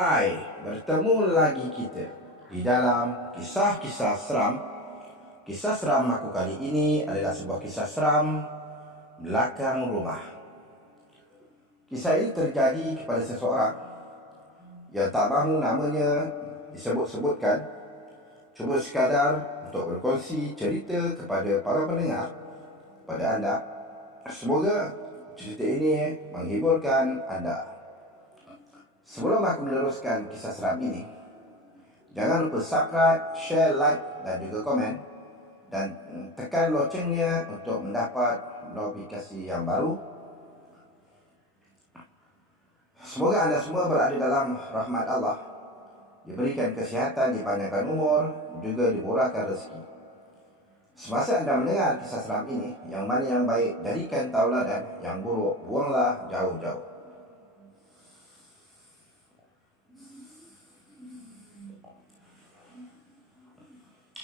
Hai, bertemu lagi kita di dalam kisah-kisah seram. Kisah seram aku kali ini adalah sebuah kisah seram belakang rumah. Kisah ini terjadi kepada seseorang yang tak mahu namanya disebut-sebutkan. Cuma sekadar untuk berkongsi cerita kepada para pendengar, kepada anda. Semoga cerita ini menghiburkan anda. Sebelum aku meneruskan kisah seram ini, jangan lupa subscribe, share, like dan juga komen. Dan tekan loncengnya untuk mendapat notifikasi yang baru. Semoga anda semua berada dalam rahmat Allah, diberikan kesihatan, dipanjangkan umur, juga dimurahkan rezeki. Semasa anda mendengar kisah seram ini, yang mana yang baik jadikan tauladan, yang buruk buanglah jauh-jauh.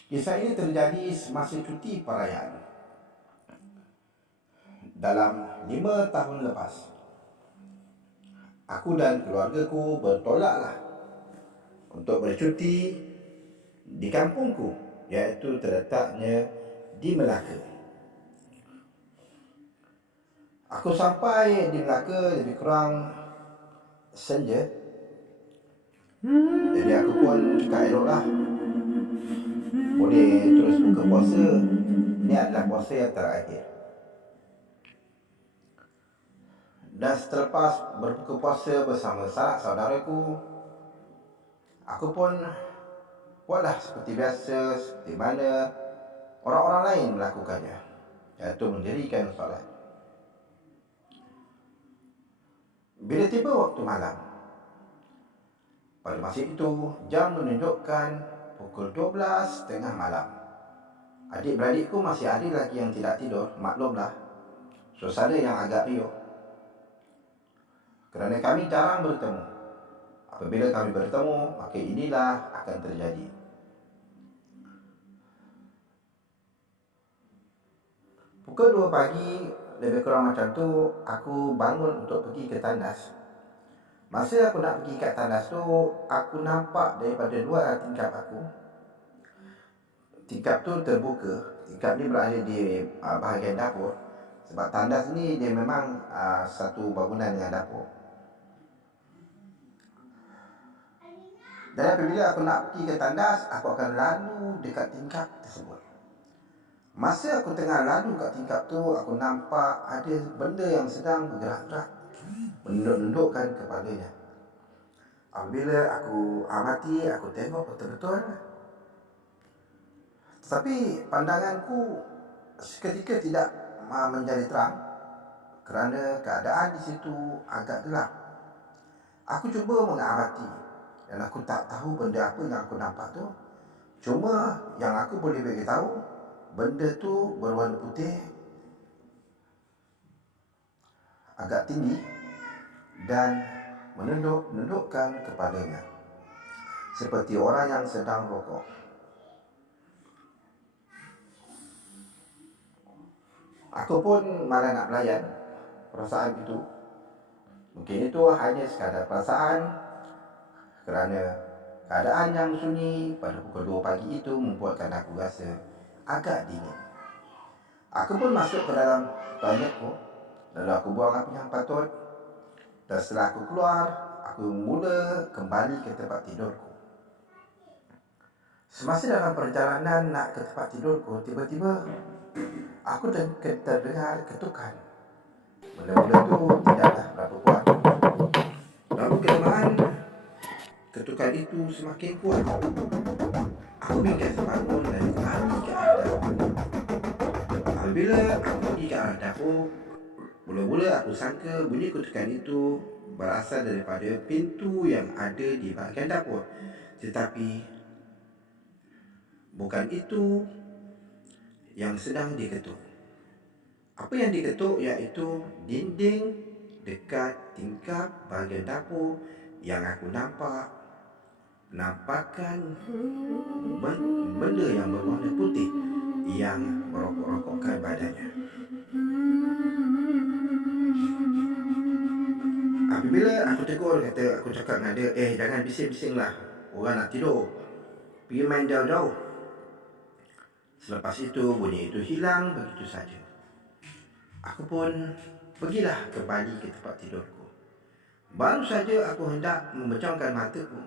Kisah ini terjadi semasa cuti perayaan. Dalam 5 tahun lepas, aku dan keluargaku bertolaklah untuk bercuti di kampungku, iaitu terletaknya di Melaka. Aku sampai di Melaka lebih kurang senja. Jadi aku pun cakap eloklah, boleh terus buka puasa. Ini adalah puasa yang terakhir. Dan selepas berbuka puasa bersama sanak saudaraku, aku pun buatlah seperti biasa, seperti mana orang-orang lain melakukannya, iaitu mendirikan solat. Bila tiba waktu malam, pada masa itu jam menunjukkan pukul 12.30 malam. Adik-beradikku masih ada lagi yang tidak tidur. Maklumlah, suasana yang agak riuh, kerana kami jarang bertemu. Apabila kami bertemu, maka inilah akan terjadi. Pukul 2 pagi, lebih kurang macam tu, aku bangun untuk pergi ke tandas. Masa aku nak pergi kat tandas tu, aku nampak daripada luar tingkap aku, tingkap tu terbuka. Tingkap ni berada di bahagian dapur. Sebab tandas ni dia memang satu bangunan dengan dapur. Dan apabila aku nak pergi ke tandas, aku akan lalu dekat tingkap tersebut. Masa aku tengah lalu kat tingkap tu, aku nampak ada benda yang sedang bergerak-gerak, menunduk-nundukkan kepalanya. Apabila aku amati, aku tengok betul-betul. Tetapi pandanganku seketika tidak menjadi terang, kerana keadaan di situ agak gelap. Aku cuba mengamati dan aku tak tahu benda apa yang aku nampak tu. Cuma yang aku boleh beritahu, benda tu berwarna putih, agak tinggi dan menundukkan kepalanya seperti orang yang sedang rokok. Aku pun malah nak melayan perasaan itu. Mungkin itu hanya sekadar perasaan, kerana keadaan yang sunyi pada pukul 2 pagi itu membuatkan aku rasa agak dingin. Aku pun masuk ke dalam toiletku, lalu aku buang apa yang patut. Dan setelah aku keluar, aku mula kembali ke tempat tidurku. Semasa dalam perjalanan nak ke tempat tidurku, tiba-tiba aku terdengar ketukan. Mula-mula tu tidaklah berapa kuat. Lalu kelamaan ketukan itu semakin kuat. Aku bingkai bangun dan lari ke arah dapur. Apabila aku pergi ke arah dapur, mula-mula aku sangka bunyi ketukan itu berasal daripada pintu yang ada di bahagian dapur. Tetapi bukan itu yang sedang diketuk. Apa yang diketuk iaitu dinding dekat tingkap bahagian dapur yang aku nampakkan benda yang berwarna putih yang merokok-rokokkan badannya. Apabila aku tegur, aku cakap dengan dia, jangan bising-bising lah, orang nak tidur, pergi main jauh-jauh. Selepas itu bunyi itu hilang begitu saja. Aku pun pergilah kembali ke tempat tidurku. Baru saja aku hendak memejamkan mataku,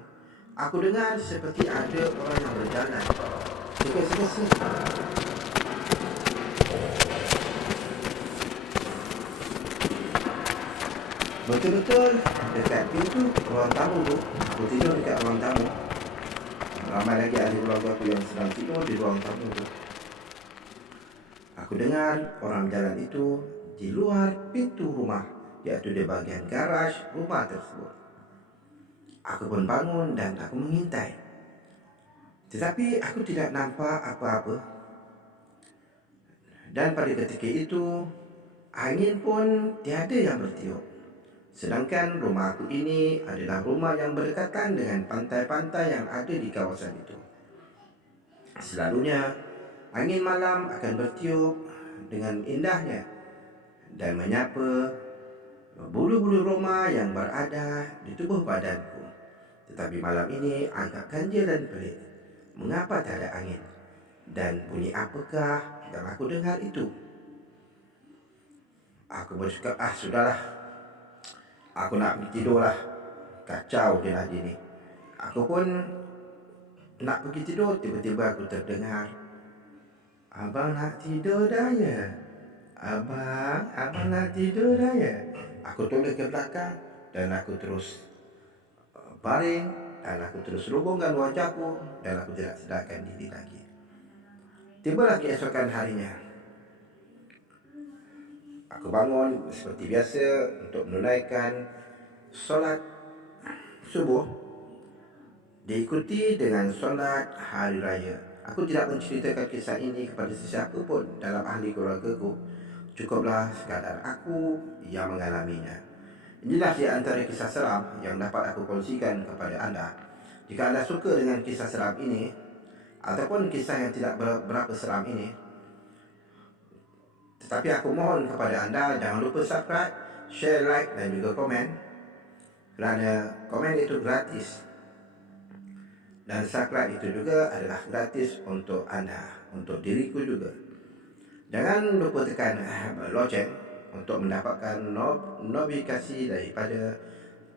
aku dengar seperti ada orang yang berjalan segera-segera. Betul-betul dekat pintu ruang tamu tu. Aku tidur dekat ruang tamu. Ramai lagi ahli keluarga aku yang sedang tidur di ruang tamu tu. Aku dengar orang berjalan itu di luar pintu rumah, iaitu di bahagian garaj rumah tersebut. Aku pun bangun dan aku mengintai. Tetapi aku tidak nampak apa-apa. Dan pada ketika itu, angin pun tiada yang bertiup. Sedangkan rumah aku ini adalah rumah yang berdekatan dengan pantai-pantai yang ada di kawasan itu. Selalunya, angin malam akan bertiup dengan indahnya dan menyapa bulu-bulu rumah yang berada di tubuh badanku. Tetapi malam ini agak ganjil dan pelik. Mengapa tak ada angin? Dan bunyi apakah yang aku dengar itu? Aku bercakap, sudahlah, aku nak pergi tidur lah. Kacau dia lagi ni. Aku pun nak pergi tidur, tiba-tiba aku terdengar, "Abang nak tidur dah ya? Abang nak tidur dah ya?" Aku toleh ke belakang dan aku terus baring dan aku terus rubungkan wajahku dan aku tidak sedarkan diri lagi. Tibalah keesokan harinya. Aku bangun seperti biasa untuk menunaikan solat subuh, diikuti dengan solat hari raya. Aku tidak menceritakan kisah ini kepada sesiapa pun dalam ahli keluargaku. Cukuplah sekadar aku yang mengalaminya. Inilah di antara kisah seram yang dapat aku kongsikan kepada anda. Jika anda suka dengan kisah seram ini ataupun kisah yang tidak berapa seram ini, tetapi aku mohon kepada anda jangan lupa subscribe, share, like dan juga komen, kerana komen itu gratis dan subscribe itu juga adalah gratis untuk anda, untuk diriku juga. Jangan lupa tekan loceng untuk mendapatkan notifikasi daripada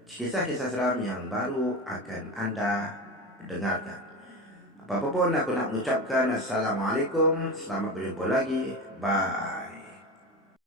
kisah-kisah seram yang baru akan anda dengarkan. Apa-apa pun aku nak mengucapkan Assalamualaikum. Selamat berjumpa lagi. Bye.